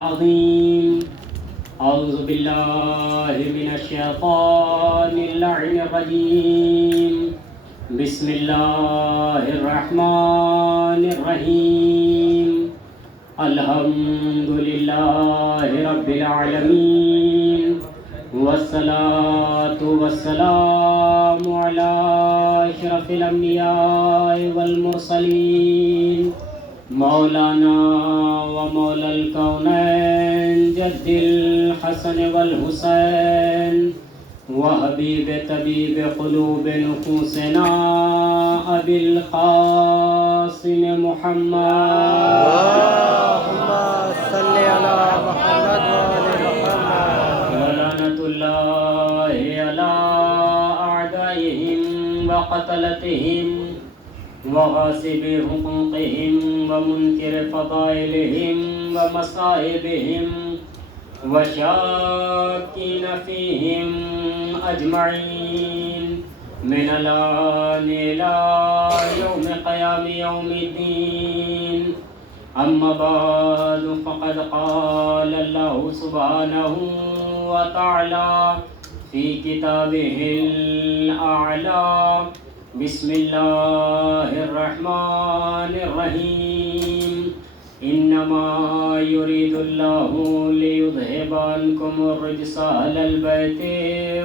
عظيم. أعوذ بالله من الشيطان اللعين الرجيم. بسم الله الرحمن الرحيم. الحمد لله رب العالمين، والصلاة والسلام على أشرف الأنبياء والمرسلين، مولانا ومولا الكونين جد الحسن والحسين، وحبيب طبيب قلوب نفوسنا أبي القاسم محمد. اللهم صل على محمد وآل محمد. ولعنة الله على أعدائهم وقتلتهم وغاصب حقوقهم ومنكر فضائلهم ومصائبهم وشاكين فيهم أجمعين من الآن إلى يوم قيام يوم الدين. أما بعد، فقد قال الله سبحانه وتعالى في كتابه الأعلى: بسم الله الرحمن الرحيم. إنما يريد الله ليذهب عنكم الرجس أهل البيت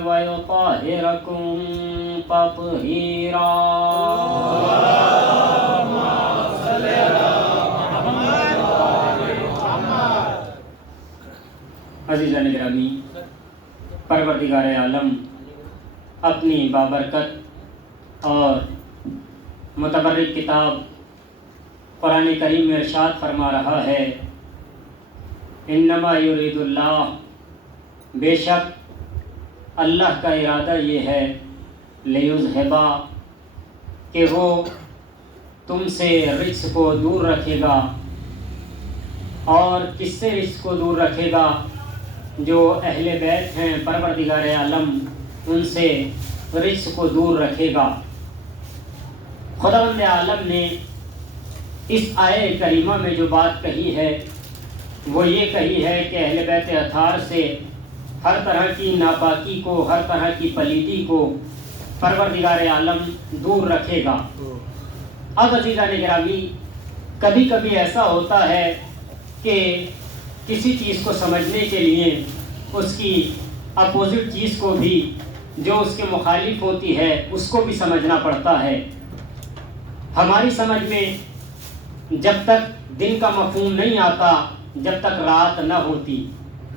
ويطهركم تطهيرا. عزیزان گرامی، پروردگار عالم اپنی بابرکت اور متبرک کتاب قرآن کریم میں ارشاد فرما رہا ہے: انما یرید اللہ، بے شک اللہ کا ارادہ یہ ہے، لیذہبا، کہ وہ تم سے رجس کو دور رکھے گا. اور کس سے رجس کو دور رکھے گا؟ جو اہل بیت ہیں پروردگار عالم ان سے رجس کو دور رکھے گا. خداوند عالم نے اس آیہ کریمہ میں جو بات کہی ہے وہ یہ کہی ہے کہ اہل بیت اطہار سے ہر طرح کی ناپاکی کو، ہر طرح کی پلیدی کو پروردگار عالم دور رکھے گا. اب عزیزان گرامی، کبھی کبھی ایسا ہوتا ہے کہ کسی چیز کو سمجھنے کے لیے اس کی اپوزٹ چیز کو بھی، جو اس کے مخالف ہوتی ہے، اس کو بھی سمجھنا پڑتا ہے. ہماری سمجھ میں جب تک دن کا مفہوم نہیں آتا، جب تک رات نہ ہوتی.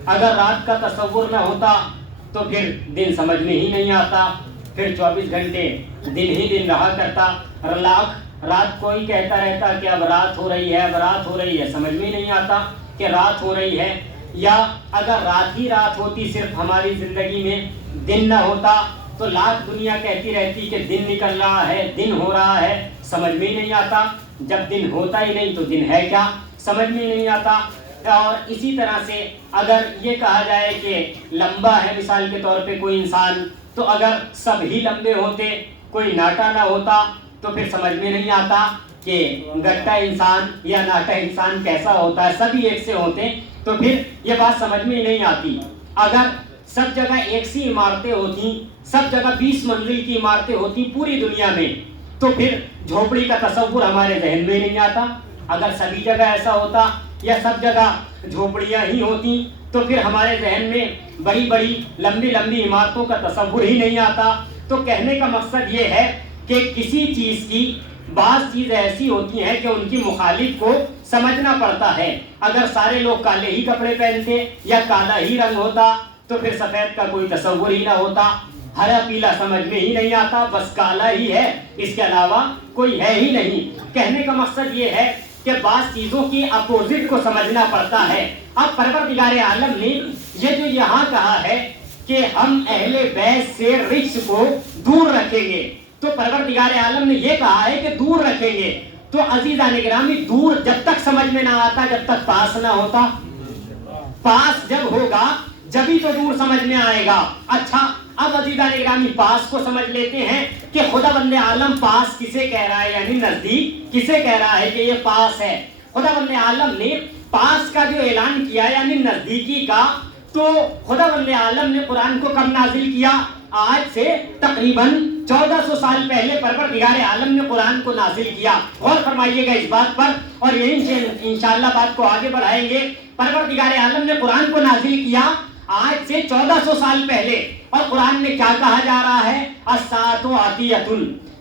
اگر رات کا تصور نہ ہوتا تو پھر دن سمجھ میں ہی نہیں آتا، پھر 24 گھنٹے دن ہی دن رہا کرتا. لاکھ رات کوئی کہتا رہتا کہ اب رات ہو رہی ہے، اب رات ہو رہی ہے، سمجھ میں ہی نہیں آتا کہ رات ہو رہی ہے. یا اگر رات ہی رات ہوتی، صرف ہماری زندگی میں دن نہ ہوتا، تو لاکھ دنیا کہتی رہتی کہ دن نکل رہا ہے، دن ہو رہا ہے، سمجھ میں ہی نہیں آتا. جب دن ہوتا ہی نہیں تو دن ہے کیا، سمجھ میں ہی نہیں آتا. اور اسی طرح سے اگر یہ کہا جائے کہ لمبا ہے مثال کے طور پہ کوئی انسان، تو اگر سب ہی لمبے ہوتے، کوئی ناٹا نہ ہوتا، تو پھر سمجھ میں نہیں آتا کہ گٹا انسان یا ناٹا انسان کیسا ہوتا ہے. سبھی ایک سے ہوتے تو پھر یہ بات سمجھ میں ہی نہیں آتی. اگر سب جگہ ایک سی عمارتیں ہوتی، سب جگہ 20 منزل کی عمارتیں ہوتی پوری دنیا میں، تو پھر جھوپڑی کا تصور ہمارے ذہن میں نہیں آتا. اگر سبھی جگہ ایسا ہوتا یا سب جگہ جھوپڑیاں ہی ہوتی تو پھر ہمارے ذہن میں بڑی بڑی لمبی لمبی عمارتوں کا تصور ہی نہیں آتا. تو کہنے کا مقصد یہ ہے کہ کسی چیز کی بعض چیزیں ایسی ہوتی ہیں کہ ان کی مخالف کو سمجھنا پڑتا ہے. اگر سارے لوگ کالے ہی کپڑے پہنتے یا کالا ہی رنگ ہوتا تو پھر سفید کا کوئی تصور ہی نہ ہوتا. ہرا پیلا سمجھ میں ہی نہیں آتا، بس کالا ہی ہے، اس کے علاوہ کوئی ہے ہی نہیں. کہنے کا مقصد یہ ہے کہ بعض چیزوں کی اپوزٹ کو سمجھنا پڑتا ہے. اب پروردگار عالم نے یہ جو یہاں کہا ہے کہ ہم اہل بیت سے رجس کو دور رکھیں گے، تو پروردگار عالم نے یہ کہا ہے کہ دور رکھیں گے. تو عزیزان گرامی، دور جب تک سمجھ میں نہ آتا جب تک پاس نہ ہوتا. پاس جب ہوگا جبھی تو دور سمجھ میں آئے گا. اچھا، اب عزیزان گرامی پاس کو سمجھ لیتے ہیں کہ خداوند عالم پاس کسے کہہ رہا ہے، یعنی نزدیک کسے کہہ رہا ہے کہ یہ پاس ہے. خداوند عالم نے پاس کا جو اعلان کیا یعنی نزدیکی کا، تو خداوند عالم نے قرآن کو کب نازل کیا؟ آج سے تقریباً 1400 سال پہلے پروردگار عالم نے قرآن کو نازل کیا. غور فرمائیے گا اس بات پر، اور یہیں سے انشاءاللہ بات کو آگے بڑھائیں گے. پروردگار عالم نے قرآن کو نازل کیا آج سے 1400 سال پہلے، اور قرآن میں کیا کہا جا رہا ہے؟ الساعۃ آتیۃ،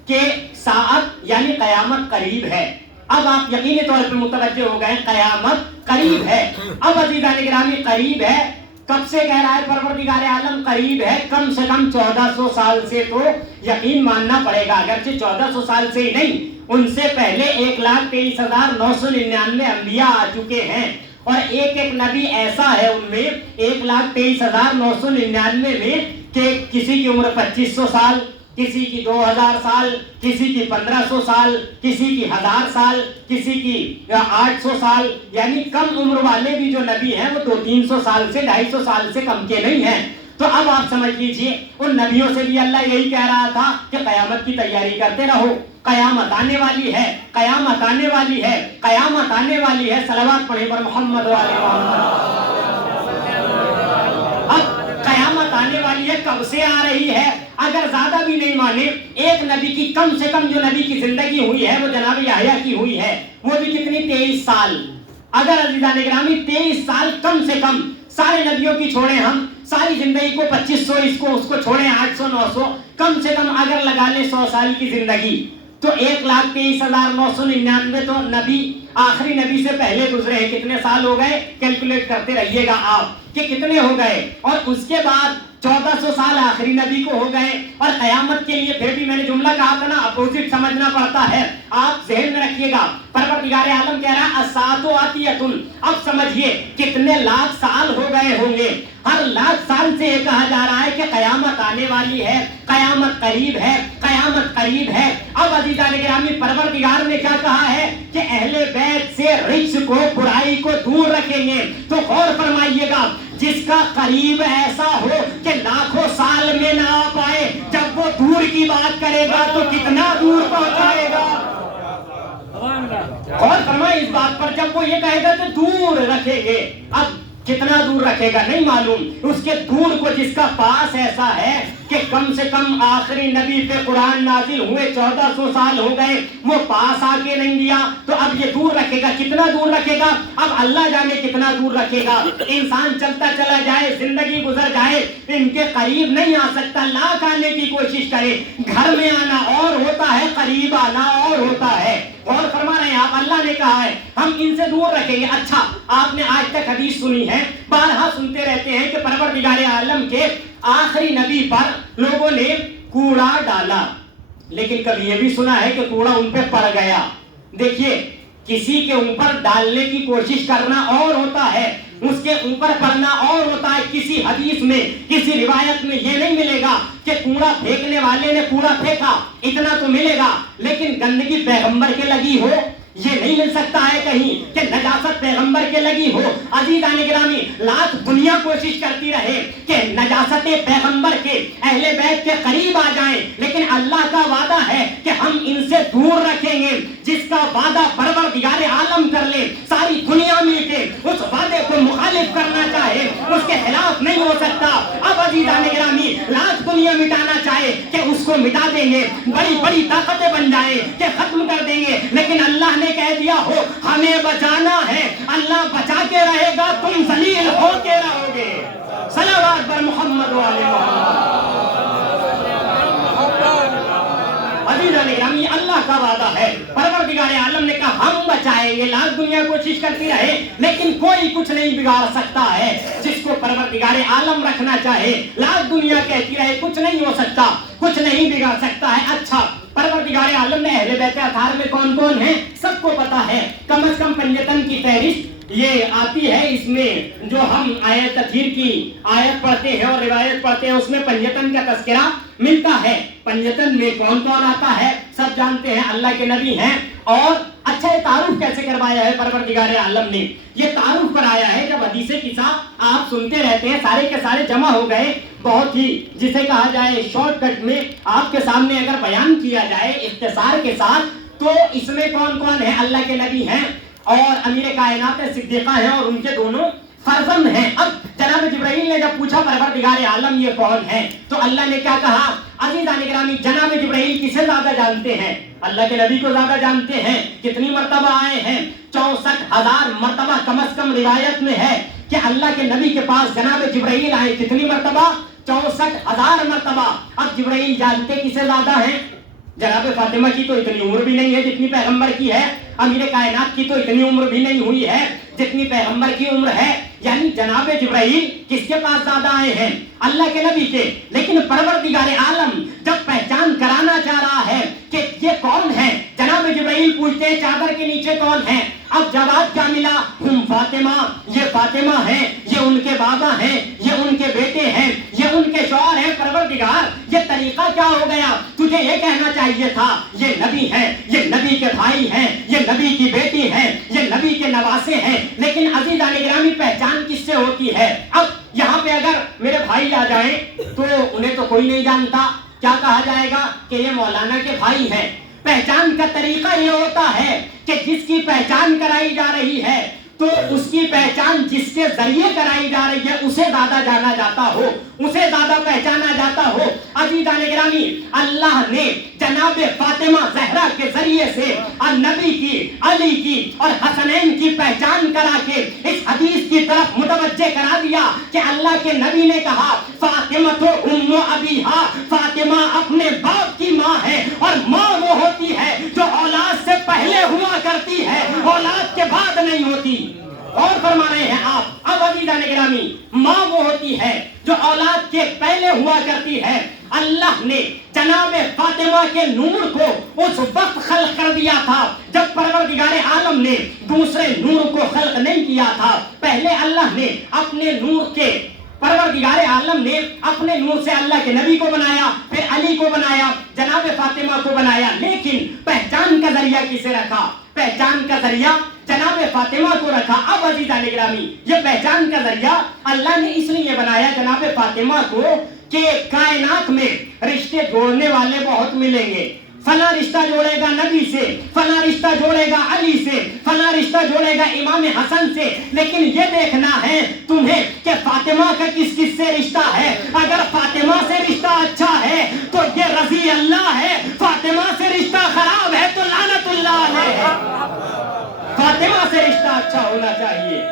کہ ساعت یعنی قیامت قریب ہے. اب آپ یقینی طور پہ متوجہ ہو گئے، قیامت قریب ہے. اب عزیزان گرامی قریب ہے، کب سے کہہ رہا ہے پروردگار عالم قریب ہے؟ کم سے کم 1400 سال سے تو یقین ماننا پڑے گا. اگرچہ 1400 سال سے ہی نہیں، ان سے پہلے 1,23,999 انبیاء آ چکے ہیں، اور ایک ایک نبی ایسا ہے ان میں 1,23,999 میں کہ کسی کی عمر 2500 سال، کسی کی 2000 سال، کسی کی 1500 سال، کسی کی 1000 سال، کسی کی 800 سال. یعنی کم عمر والے بھی جو نبی ہیں وہ 200-300 سال سے 250 سال سے کم کے نہیں ہیں. تو اب آپ سمجھ لیجئے ان نبیوں سے بھی اللہ یہی کہہ رہا تھا کہ قیامت کی تیاری کرتے رہو، قیامت آنے والی ہے، قیامت آنے والی ہے، قیامت آنے والی ہے. صلوات پڑھیں پر محمد و آل محمد. اب قیامت آنے والی ہے، کب سے آ رہی ہے؟ اگر زیادہ بھی نہیں مانے، ایک نبی کی کم سے کم جو نبی کی زندگی ہوئی ہے وہ جناب یحییٰ کی ہوئی ہے، وہ بھی کتنی؟ 23 سال. اگر عزیزان گرامی 23 سال کم سے کم، سارے نبیوں کی چھوڑیں ہم، ساری زندگی کو 2500 اس کو چھوڑیں 800-900، کم سے کم اگر لگا لیں 100 سال کی زندگی، تو 1,23,999 تو نبی آخری نبی سے پہلے گزرے ہیں. کتنے سال ہو گئے؟ کیلکولیٹ کرتے رہیے گا آپ کہ کتنے ہو گئے. اور اس کے بعد 1400 سال آخری نبی کو ہو گئے. اور قیامت کے لیے پھر بھی میں نے جملہ کہا تھا نا، اپوزٹ سمجھنا پڑتا ہے. آپ ذہن میں رکھیے گا، پروردگار عالم کہہ رہا ہے الساعۃ آتیۃ. اب سمجھیے کتنے لاکھ سال ہو گئے ہوں گے. ہر لاکھ سال سے یہ کہا جا رہا ہے کہ قیامت آنے والی ہے، قیامت قریب ہے، قیامت قریب ہے. اب عزیزان گرامی پروردگار نے کیا کہا ہے کہ اہل بیت سے رجس کو، برائی کو دور رکھیں گے. تو غور فرمائیے گا، جس کا قریب ایسا ہو کہ لاکھوں سال میں نہ آ پائے، جب وہ دور کی بات کرے گا تو کتنا دور پہنچائے گا. غور فرمائے اس بات پر، جب وہ یہ کہے گا کہ دور رکھیں گے، اب کتنا دور رکھے گا نہیں معلوم. اس کے دور کو جس کا پاس ایسا ہے کہ کم سے کم آخری نبی پہ قرآن نازل ہوئے 1400 سال ہو گئے، وہ پاس آ کے نہیں دیا، تو اب یہ دور رکھے گا. کتنا دور رکھے گا؟ اب اللہ جانے کتنا دور رکھے گا. انسان چلتا چلا جائے، زندگی گزر جائے، ان کے قریب نہیں آ سکتا. لاکھ آنے کی کوشش کرے، گھر میں آنا اور ہوتا ہے، قریب آنا اور ہوتا ہے. اور فرما رہے ہیں آپ، اللہ نے کہا ہے ہم ان سے دور رکھیں گے. اچھا، آپ نے آج تک حدیث سنی ہے، بارہا سنتے رہتے ہیں کہ پروردگار عالم کے آخری نبی پر لوگوں نے کوڑا ڈالا، لیکن کبھی یہ بھی سنا ہے کہ کوڑا ان پہ پڑ گیا. دیکھیے، کسی کے اوپر ڈالنے کی کوشش کرنا اور ہوتا ہے، اس کے اوپر پڑنا اور ہوتا ہے. کسی حدیث میں، کسی روایت میں یہ نہیں ملے گا کہ کوڑا پھینکنے والے نے کوڑا پھینکا، اتنا تو ملے گا، لیکن گندگی پیغمبر کے لگی ہو یہ نہیں مل سکتا ہے کہیں کہ نجاست پیغمبر کے لگی ہو. عزیزان گرامی، لاکھ دنیا کوشش کرتی رہے کہ نجاست پیغمبر کے، اہل بیت کے قریب آ جائیں، لیکن اللہ کا وعدہ ہے کہ ہم ان سے دور رکھیں گے. جس کا وعدہ پروردگار عالم کر لے، ساری دنیا مل کے اس وعدے کو مخالف کرنا چاہے، اس کے خلاف نہیں ہو سکتا. اب عزیزان گرامی، لاکھ دنیا مٹانا چاہے کہ اس کو مٹا دیں گے، بڑی بڑی طاقتیں بن جائیں کہ ختم کر دیں گے، لیکن اللہ نے کہہ دیا ہو ہمیں بچانا ہے، اللہ بچا کے رہے گا، تم ذلیل ہو کے رہو گے. صلوات پر محمد و آل محمد. عزیزان گرامی، اللہ کا وعدہ ہے، پروردگار عالم نے کہا ہم بچائیں گے. لاکھ دنیا کوشش کرتی رہے لیکن کوئی کچھ نہیں بگاڑ سکتا ہے. جس کو پروردگار عالم رکھنا چاہے، لاکھ دنیا کہتی رہے کچھ نہیں ہو سکتا، کچھ نہیں بگاڑ سکتا ہے. اچھا، پروردگار عالم نے اہل بیت اطہار میں کون کون ہیں سب کو پتا ہے. کم از کم پنجتن کی فہرست یہ آتی ہے، اس میں جو ہم آیت تطہیر کی آیت پڑھتے ہیں اور روایت پڑھتے ہیں، اس میں پنجتن کا تذکرہ ملتا ہے. پنجتن میں کون کون آتا ہے سب جانتے ہیں، اللہ کے نبی ہیں. اور اچھا، یہ تعارف کیسے کروایا ہے پروردگار عالم نے؟ یہ تعارف کرایا ہے جب حدیث قصہ آپ سنتے رہتے ہیں، سارے کے سارے جمع ہو گئے، بہت ہی جسے کہا جائے شارٹ کٹ میں آپ کے سامنے اگر بیان کیا جائے اختصار کے ساتھ، تو اس میں کون کون ہے اللہ کے نبی ہیں. اور امیر کائنات صدیقہ ہیں اور ان کے دونوں فرزند ہیں. اب جناب جبرائیل نے جب پوچھا پروردگار عالم یہ کون ہے تو اللہ نے کیا کہا؟ عزیزان گرامی جناب جبرائیل کسے زیادہ جانتے ہیں؟ اللہ کے نبی کو زیادہ جانتے ہیں. کتنی مرتبہ آئے ہیں؟ 64,000 مرتبہ کم از کم روایت میں ہے کہ اللہ کے نبی کے پاس جناب جبرائیل آئے. کتنی مرتبہ؟ 64,000 مرتبہ. اب جبرائیل جانتے کسے زیادہ ہیں؟ جناب فاطمہ کی تو اتنی عمر بھی نہیں ہے جتنی پیغمبر کی ہے. امیر کائنات کی تو اتنی عمر بھی نہیں ہوئی ہے جتنی پیغمبر کی عمر ہے. یعنی جناب جبرائیل کس کے پاس زیادہ آئے ہیں؟ اللہ کے نبی کے. لیکن پروردگار عالم جب پہچان کرانا چاہ رہا ہے کہ یہ کون ہے، جناب جبرائیل پوچھتے ہیں چادر کے نیچے کون ہے؟ اب جواب کیا ملا؟ ہم فاطمہ، یہ فاطمہ ہیں، یہ ان کے بابا ہیں، یہ ان کے بیٹے ہیں، یہ ان کے شوہر ہیں. پروردگار یہ طریقہ کیا ہو گیا؟ تجھے یہ کہنا چاہیے تھا یہ نبی ہیں، یہ نبی کے بھائی ہیں، یہ نبی کی بیٹی ہیں، یہ نبی کے نواسے ہیں. لیکن عزیزان گرامی پہچان کس سے ہوتی ہے؟ اب یہاں پہ اگر میرے بھائی آ جائیں تو انہیں تو کوئی نہیں جانتا، کیا کہا جائے گا کہ یہ مولانا کے بھائی ہیں. پہچان کا طریقہ یہ ہوتا ہے کہ جس کی پہچان کرائی جا رہی ہے تو اس کی پہچان جس کے ذریعے کرائی جا رہی ہے اسے زیادہ جانا جاتا ہو، اسے زیادہ پہچانا جاتا ہو. عزیزان گرامی اللہ نے جناب فاطمہ زہرا کے ذریعے سے نبی کی، علی کی اور حسنین کی پہچان کرا کے اس حدیث کی طرف متوجہ کرا دیا کہ اللہ کے نبی نے کہا فاطمہ تو ام ابیہا، فاطمہ اپنے باپ کی ماں ہے اور ماں وہ ہوتی ہے جو اولاد سے پہلے ہوا کرتی ہے، اولاد کے بعد نہیں ہوتی. اور فرما رہے ہیں آپ اب عزیزان گرامی ماں وہ ہوتی ہے جو اولاد کے پہلے ہوا کرتی ہے. اللہ نے جناب فاطمہ کے نور کو اس وقت خلق کر دیا تھا جب پروردگار عالم نے دوسرے نور کو خلق نہیں کیا تھا. پہلے اللہ نے اپنے نور کے، پروردگار عالم نے اپنے نور سے اللہ کے نبی کو بنایا، پھر علی کو بنایا، جناب فاطمہ کو بنایا. لیکن پہچان کا ذریعہ کسے رکھا؟ پہچان کا ذریعہ جناب فاطمہ کو رکھا. اب عزیزان گرامی یہ پہچان کا ذریعہ اللہ نے اس لیے بنایا جناب فاطمہ کو کہ کائنات میں رشتے جوڑنے والے بہت ملیں گے. فلاں رشتہ جوڑے گا نبی سے، فلاں رشتہ جوڑے گا علی سے، فلاں رشتہ جوڑے گا امام حسن سے. لیکن یہ دیکھنا ہے تمہیں کہ فاطمہ کا کس کس سے رشتہ ہے. اگر فاطمہ سے رشتہ اچھا ہے تو یہ رضی اللہ ہے، فاطمہ سے رشتہ خراب ہے تو لعنت اللہ علیہ. فاطمہ سے رشتہ اچھا ہونا چاہیے.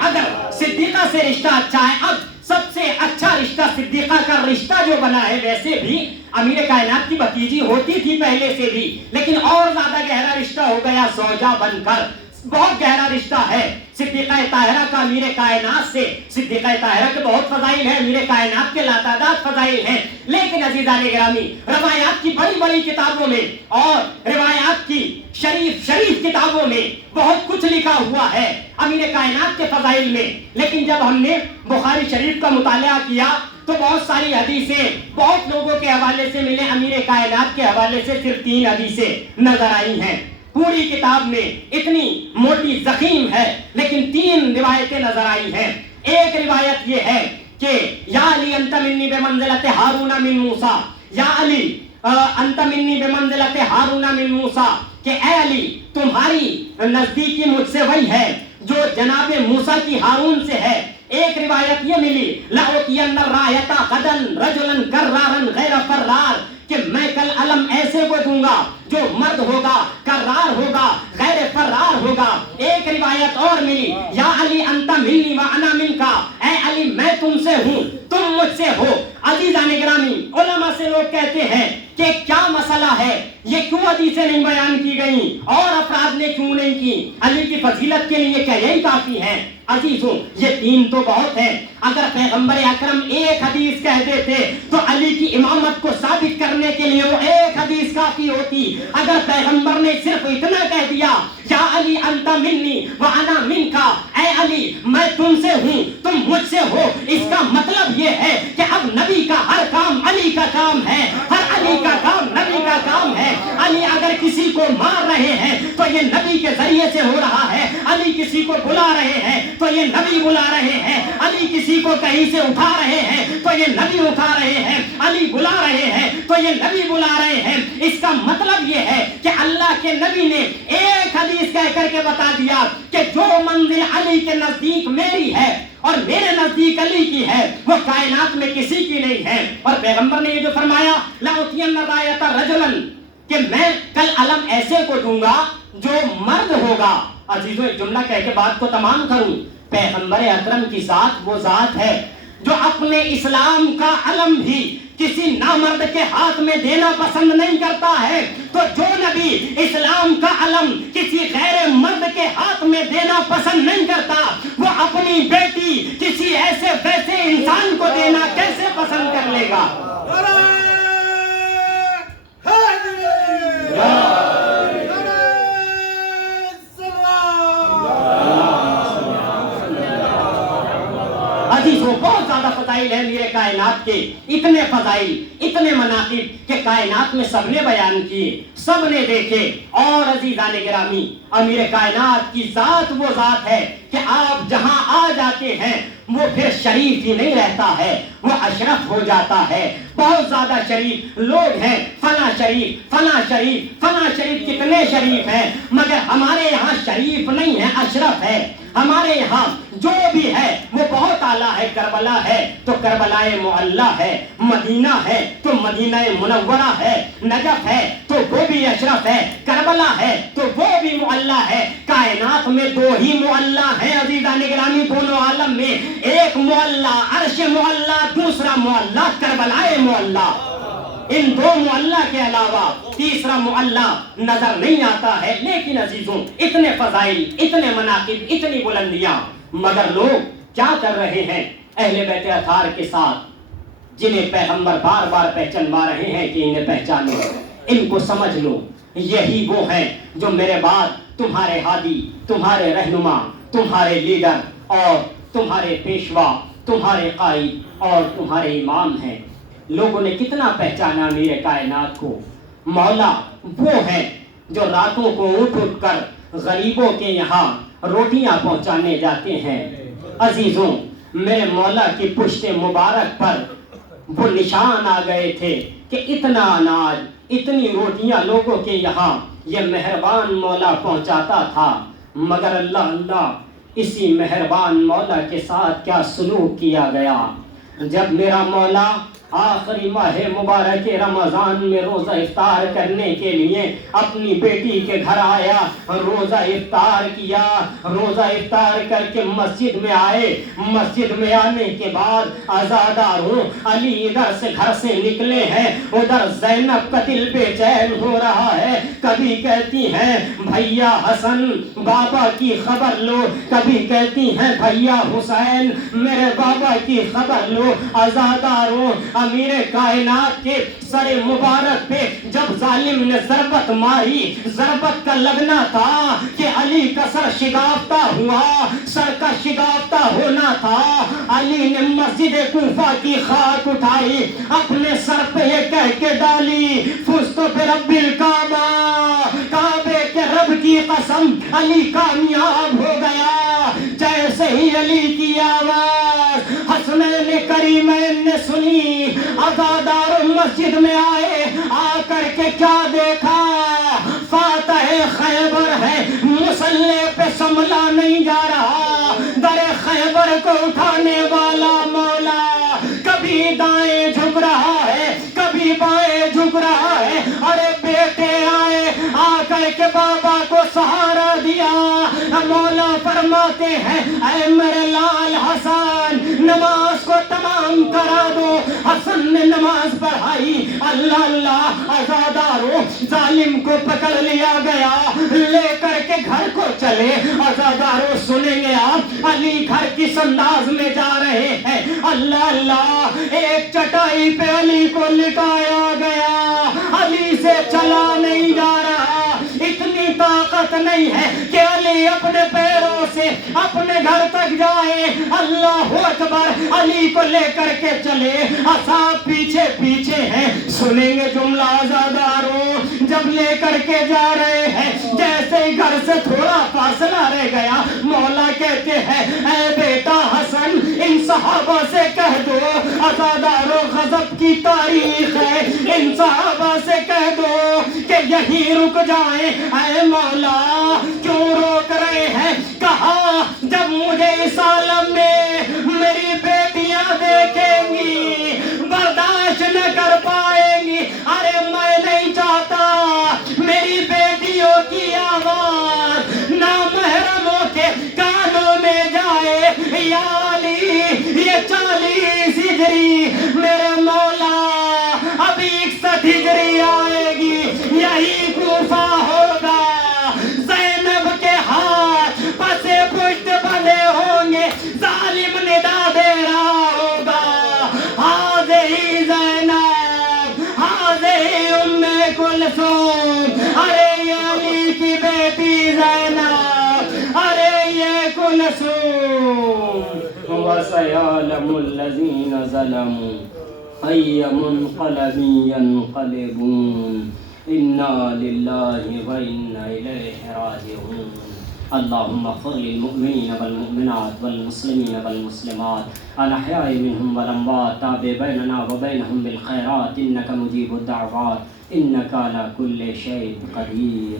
اگر صدیقہ سے رشتہ اچھا ہے، اب سب سے اچھا رشتہ صدیقہ کا رشتہ جو بنا ہے، ویسے بھی امیر کائنات کی بھتیجی ہوتی تھی پہلے سے بھی، لیکن اور زیادہ گہرا رشتہ ہو گیا زوجہ بن کر. بہت گہرا رشتہ ہے صدیقہ طاہرہ کا امیر کائنات سے. صدیقہ طاہرہ کے بہت فضائل ہیں، امیر کائنات کے لاتعداد فضائل ہیں. لیکن عزیزان گرامی روایات کی بڑی بڑی کتابوں میں اور روایات کی شریف کتابوں میں بہت کچھ لکھا ہوا ہے امیر کائنات کے فضائل میں. لیکن جب ہم نے بخاری شریف کا مطالعہ کیا تو بہت ساری حدیثیں بہت لوگوں کے حوالے سے ملے. امیر کائنات کے حوالے سے صرف 3 حدیثیں نظر آئی ہیں. پوری کتاب میں اتنی موٹی ضخیم ہے لیکن 3 روایتیں نظر آئی ہیں. ایک روایت یہ ہے کہ یا علی انت منی بمنزلت ہارون من موسیٰ، یا علی انت منی بمنزلت ہارون من موسیٰ، کہ اے علی تمہاری نزدیکی مجھ سے وہی ہے جو جناب موسیٰ کی ہارون سے ہے. ایک روایت یہ ملی لَأُوتِيَنَّ الرَّايَةَ غَدًا رَجُلًا كَرَّارًا غَيْرَ فَرَّارٍ، کہ میں کل علم ایسے کو دوں گا جو مرد ہوگا، کرار ہوگا، غیر فرار ہوگا. ایک روایت اور ملی یا علی انت منی وانا منکا، اے علی میں تم سے ہوں تم مجھ سے ہو. عزیزان گرامی علماء سے لوگ کہتے ہیں کہ کیا مسئلہ ہے، یہ کیوں حدیثیں نہیں بیان کی گئیں اور افراد نے کیوں نہیں کی؟ علی کی فضیلت کے لیے کیا یہی کافی ہے؟ عزیزوں یہ 3 تو بہت ہیں. اگر پیغمبر اکرم ایک حدیث کہہ دیتے تو علی کی امامت کو ثابت کرنے کے لیے وہ ایک حدیث کافی ہوتی. اگر پیغمبر نے صرف اتنا کہہ دیا یا علی انت منی وانا منکا، اے علی میں تم سے ہوں تم مجھ سے ہو، اس کا مطلب یہ ہے کہ اب نبی کا ہر کام علی کا کام ہے، ہر علی کا کام نبی کا کام ہے. علی اگر کسی کو کو مار رہے ہیں تو یہ نبی کے ذریعے سے ہو رہا ہے، علی کسی کو بلا رہے ہیں تو یہ نبی بلا رہے ہیں، علی کسی کو کہیں سے اٹھا رہے ہیں تو یہ نبی اٹھا رہے ہیں، علی بلا رہے ہیں تو یہ نبی بلا رہے ہیں۔ اس کا مطلب یہ ہے کہ اللہ کے نبی نے ایک حدیث کہہ کر کے بتا دیا کہ جو منزل علی کے نزدیک میری ہے اور میرے نزدیک علی کی ہے وہ کائنات میں کسی کی نہیں ہے۔ اور پیغمبر نے یہ جو فرمایا لَأُعْطِيَنَّ الرَّايَةَ رَجُلًا، کہ میں کل علم ایسے کو دوں گا جو مرد ہوگا۔ عزیزو ایک جملہ کہہ کے بات کو تمام کروں، پیغمبر اکرم کی ذات وہ ذات ہے جو اپنے اسلام کا علم بھی کسی نامرد کے ہاتھ میں دینا پسند نہیں کرتا ہے، تو جو نبی اسلام کا علم کسی غیر مرد کے ہاتھ میں دینا پسند نہیں کرتا وہ اپنی بیٹی کسی ایسے ویسے انسان کو دینا کیسے پسند کر لے گا؟ عزیزوں بہت زیادہ فضائل ہیں میرے کائنات کے، اتنے فضائل اتنے مناقب کہ کائنات میں سب نے بیان کیے، سب نے دیکھے۔ اور عزیزان گرامی امیر کائنات کی ذات وہ ذات ہے کہ آپ جہاں آ جاتے ہیں وہ پھر شریف ہی نہیں رہتا ہے، وہ اشرف ہو جاتا ہے۔ بہت زیادہ شریف لوگ ہیں، فلاں شریف فلاں شریف فلاں شریف، کتنے شریف ہیں، مگر ہمارے یہاں شریف نہیں ہے، اشرف ہے۔ ہمارے یہاں جو بھی ہے وہ بہت اعلیٰ ہے۔ کربلا ہے تو کربلائے معلیٰ ہے، مدینہ ہے تو مدینہ منورہ ہے، نجف ہے تو وہ بھی اشرف ہے، کربلا ہے تو وہ بھی معلیٰ ہے۔ کائنات میں دو ہی معلیٰ ہیں عزیزان گرامی، دونوں عالم میں، ایک معلیٰ عرش معلیٰ، دوسرا معلیٰ کربلائے معلیٰ۔ ان دو معلیٰ کے علاوہ تیسرا معلیٰ نظر نہیں آتا ہے۔ لیکن عزیزوں اتنے فضائل، اتنے مناقب، اتنی بلندیاں، مگر لوگ کیا کر رہے ہیں اہل بیت اطہار کے ساتھ، جنہیں پیغمبر بار بار پہچانوا رہے ہیں کہ انہیں پہچانو، ان کو سمجھ لو، یہی وہ ہیں جو میرے بعد تمہارے ہادی، تمہارے رہنما، تمہارے لیڈر اور تمہارے پیشوا، تمہارے قائد اور تمہارے امام ہیں۔ لوگوں نے کتنا پہچانا میرے کائنات کو؟ مولا وہ ہیں جو راتوں کو اٹھ اٹھ کر غریبوں کے یہاں روٹیاں پہنچانے جاتے ہیں۔ عزیزوں میرے مولا کی پشت مبارک پر وہ نشان آ گئے تھے کہ اتنا اناج، اتنی روٹیاں لوگوں کے یہاں یہ مہربان مولا پہنچاتا تھا، مگر اللہ اسی مہربان مولا کے ساتھ کیا سلوک کیا گیا۔ جب میرا مولا آخری ماہ مبارک رمضان میں روزہ افطار کرنے کے لیے اپنی بیٹی کے گھر آیا، روزہ افطار کیا، روزہ افطار کر کے مسجد میں آئے۔ مسجد میں آنے کے بعد عزاداروں علی ادھر سے گھر سے نکلے ہیں، ادھر زینب کا دل بے چین ہو رہا ہے، کبھی کہتی ہیں بھیا حسن بابا کی خبر لو، کبھی کہتی ہیں بھیا حسین میرے بابا کی خبر لو۔ عزاداروں امیر کائنات کے سر مبارک پہ جب ظالم نے ضربت ماری، ضربت کا لگنا تھا کہ علی کا سر شگافتہ ہوا، سر کا شگافتہ ہونا تھا۔ علی نے مسجد کوفہ کی خاک اٹھائی، اپنے سر پہ یہ کہہ کے ڈالی فزت برب الکعبہ، کعبے کے رب کی قسم علی کامیاب ہو گیا۔ جیسے ہی علی کی آواز حسنین کریمین نے سنی، عزادار مسجد میں آئے، آ کر کے کیا دیکھا؟ فاتح خیبر ہے، مسلح پہ سنبھلا نہیں جا رہا، در خیبر کو اٹھانے والا مولا کبھی دائیں جھک رہا ہے، کبھی بائیں جھک رہا ہے۔ ارے بیٹے آئے، آ کر کے بابا کو سہارا دیا۔ مولا فرماتے ہیں اے میرے لال حسن نماز کو تمام کرا دو۔ حسن نے نماز پڑھائی، اللہ اللہ عزاداروں ظالم کو پکڑ لیا گیا، لے کر کے گھر کو چلے۔ عزاداروں سنیں گے آپ، علی گھر کس انداز میں جا رہے ہیں؟ اللہ اللہ، ایک چٹائی پہ علی کو لٹایا گیا، علی سے چلا نہیں جا رہا، اتنی طاقت نہیں ہے کہ علی اپنے پیروں سے اپنے گھر تک جائے۔ اللہ اکبر، علی کو لے کر کے چلے، اصحاب پیچھے پیچھے ہیں۔ سنیں گے جملہ عزاداروں، جب لے کر کے جا رہے ہیں، جیسے گھر سے تھوڑا فاصلہ رہ گیا، مولا کہتے ہیں اے بیٹا حسن ان صحابہ سے کہہ دو، عزادار و غضب کی تاریخ ہے، ان صحابہ سے کہہ دو کہ یہی رک جائیں۔ اے مولا کیوں روک رہے ہیں؟ کہا جب مجھے اس عالم میں میری بیٹیاں دیکھیں گی برداشت نہ کر پائیں گی۔ ارے میں نہیں چاہتا میری بیٹیوں کی آواز نامحرموں کے کانوں میں جائے۔ یا علی یہ 40 ہجری میرے مولا ابھی 61 ہجری آئے گی، یہی کوفہ ہوگا، زینب کے ہاتھ پسے پشت بندے ہوں گے، ظالم ندا دے رہا ہوگا ہاذہی زینب ہاذہی ام کلثوم، ارے یہ علی کی بیٹی زینب، ارے یہ کلثوم۔ وَسَيَعْلَمُ الَّذِينَ ظَلَمُوا أَيَّ مُنقَلَبٍ يَنقَلِبُونَ إِنَّا لِلَّهِ وَإِنَّا إِلَيْهِ رَاجِعُونَ۔ اللهم اغفر للمؤمنين والمؤمنات والمسلمين والمسلمات الأحياء منهم والأموات، تابع بيننا وبينهم بالخيرات إنك مجيب الدعوات إنك على كل شيء قدير۔